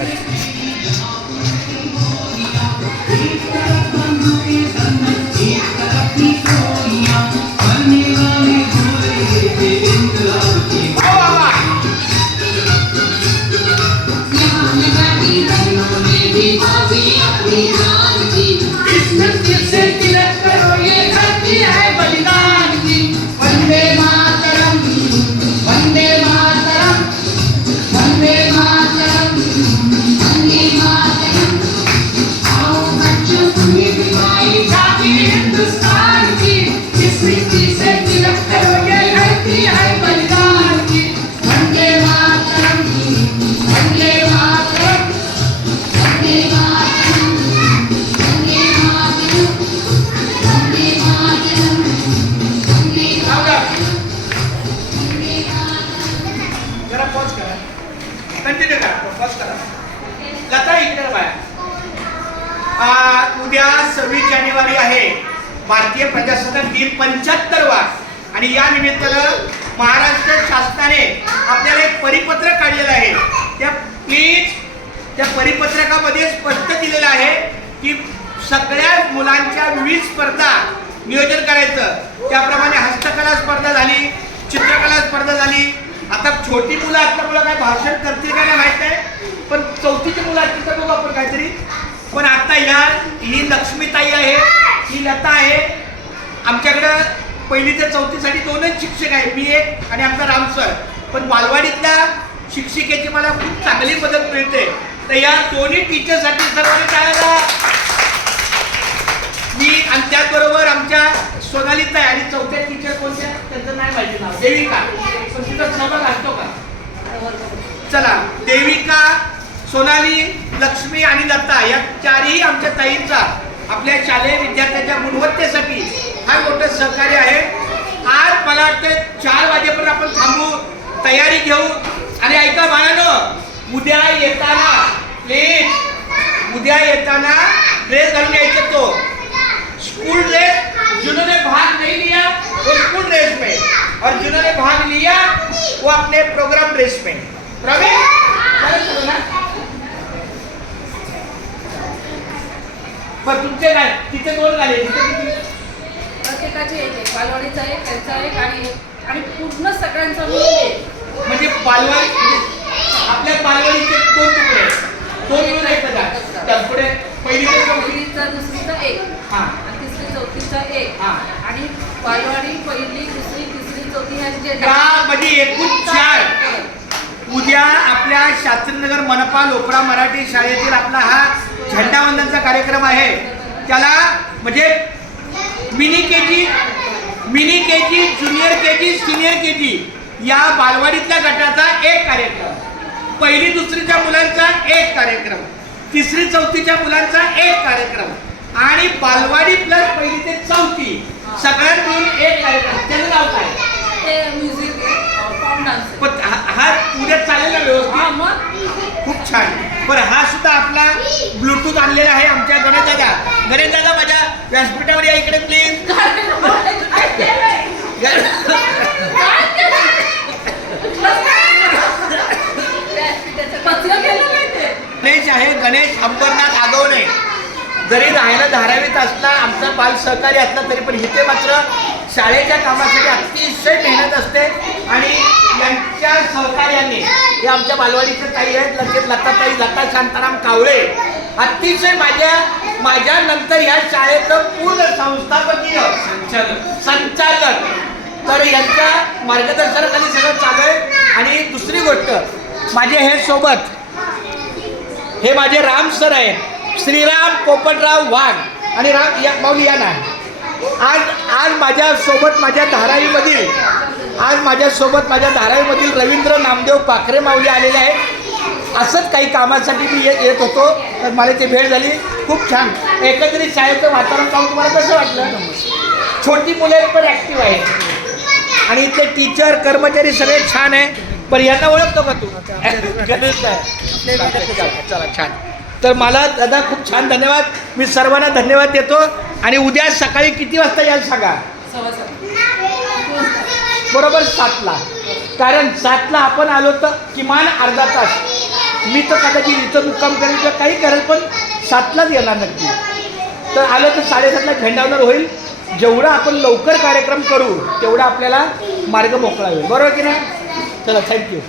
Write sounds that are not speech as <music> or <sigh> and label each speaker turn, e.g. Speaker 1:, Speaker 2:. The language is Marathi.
Speaker 1: Thank you. पद्धतीने करा
Speaker 2: पॉज करा. लता इकडे बाय उद्या सव्वीस जानेवारी आहे. भारतीय प्रजासत्ताक दिन पंच्याहत्तरवा आणि या निमित्तानं महाराष्ट्र शासनाने आपल्याला एक परिपत्रक काढलेलं आहे. त्या प्लीज त्या परिपत्रकामध्ये स्पष्ट दिलेलं आहे की सगळ्या मुलांच्या विविध स्पर्धा नियोजन करायचं. त्याप्रमाणे हस्तकला स्पर्धा झाली चित्रकला स्पर्धा झाली आता छोटी मुलं आता मुलं काय भाषण करतील का नाही माहीत आहे? पण चौथीची मुलं असतील तर बघू आपण काहीतरी. पण आता ह्या ही लक्ष्मीताई आहे ही लता आहे. आमच्याकडं पहिली ते चौथीसाठी दोनच शिक्षक आहेत मी एक आणि आमचा राम सर. पण बालवाडीतल्या शिक्षिकेची मला खूप चांगली मदत मिळते. तर या दोन्ही टीचरसाठी सर्वांनी टाळायला मी आणि त्याचबरोबर आमच्या सोनालीताई आणि चौथ्या टीचर कोणत्या? त्यांचं नाही माहिती नाव. देविका. पण तिचा सहभाग असतो का? चला देविका सोनाली लक्ष्मी आणि दत्ता या चारही आमच्या ताईंचा आपल्या शालेय विद्यार्थ्यांच्या गुणवत्तेसाठी हा मोठं सहकार्य आहे. आज मला वाटतं चार वाजेपर्यंत आपण थांबू तयारी घेऊ. आणि ऐका बाळानं उद्या येताना प्लीज उद्या येताना ड्रेस घालून यायचं तो. स्कूल ड्रेस जिन्होंने भाग नाही लिया. स्कूल ड्रेस में। और जिन्होंने भाग लिया वो अपने प्रोग्राम ड्रेस में। प्रवीण? पण तुमचे काय तिथे दोन?
Speaker 3: प्रत्येकाचे एक बालवाडीचा एक त्यांचा एक आणि आणि पूर्ण सगळ्यांचा मिळून एक.
Speaker 2: म्हणजे बालवाडी म्हणजे आपल्या बालवाडीचे दोन तुकडे. दोन मिळून पुढे पहिली
Speaker 3: दुसरीचा एक.
Speaker 2: हा.
Speaker 3: चौथीचा एक.
Speaker 2: हा.
Speaker 3: आणि बालवाडी पहिली दुसरी तिसरी चौथी ह्यांचे
Speaker 2: म्हणजे एकूण चार. उद्या आपल्या शास्त्रीनगर मनपा लोकरा मराठी शाळेतील आपला हा झेंडावंदनचा कार्यक्रम आहे. त्याला म्हणजे mini K G mini K G junior K G senior K G या बालवाडीतल्या गटाचा एक कार्यक्रम. पहिली दुसरीच्या मुलांचा एक कार्यक्रम. तिसरी चौथीच्या मुलांचा एक कार्यक्रम. आणि बालवाडी प्लस पहिली ते चौथी. सगळ्यात मिळून एक कार्यक्रम. त्याचं नाव काय? हा उद्या चालेल ना व्यवस्थित? खूप छान. बरं हा सुद्धा आपला ब्लूटूथ आणलेला आहे आमच्या गणेश दादा. गणेश दादा माझ्या व्यासपीठावर या इकडे <laughs> प्लीज गणेश आहे गणेश अंबरनाथ आगवणे. जरी राहायला धारावीत असला आमचा बाल सहकारी असला तरी पण इथे मात्र शाळेच्या कामासाठी अतिशय मेहनत असते. आणि यांच्या सहकार्याने हे आमच्या बालवाडीचे ताई आहेत लगेच लताताई लता शांताराम कावळे अतिशय माझ्या माझ्या नंतर या शाळेचं पूर्ण संस्थापकीय संचालक संचालक. तर यांच्या मार्गदर्शनाखाली सगळं चालू आहे. आणि दुसरी गोष्ट माझे हे सोबत हे माझे राम सर आहेत. श्रीराम पोपटराव वाघ आणि राम या माऊली या ना आज आज माझ्या सोबत माझ्या धारावीमधील आज माझ्यासोबत माझ्या धारावीमधील रवींद्र नामदेव पाखरे माऊली आलेले आहेत. असंच काही कामासाठी मी येत येत होतो तर मला ते भेट झाली. खूप छान. एकत्रित शाळेचं वातावरण पाहून तुम्हाला कसं वाटलं? छोटी मुले पण ॲक्टिव्ह आहेत. आणि इथले टीचर कर्मचारी सगळे छान आहे पण यांना ओळखतो का तू. चला छान. तर मला दादा खूप छान धन्यवाद. मी सर्वांना धन्यवाद देतो. आणि उद्या सकाळी किती वाजता याल सांगा? बरोबर सातला. कारण सातला आपण आलो तर किमान अर्धा तास. मी तर कदाचित इथं मुक्काम करेल किंवा काही करेल पण सातलाच येणार नक्की. तर आलं तर साडेसातला झेंडावणार होईल. जेवढा आपण लवकर कार्यक्रम करू तेवढा आपल्याला मार्ग मोकळा होईल. बरोबर की नाही? चला थँक्यू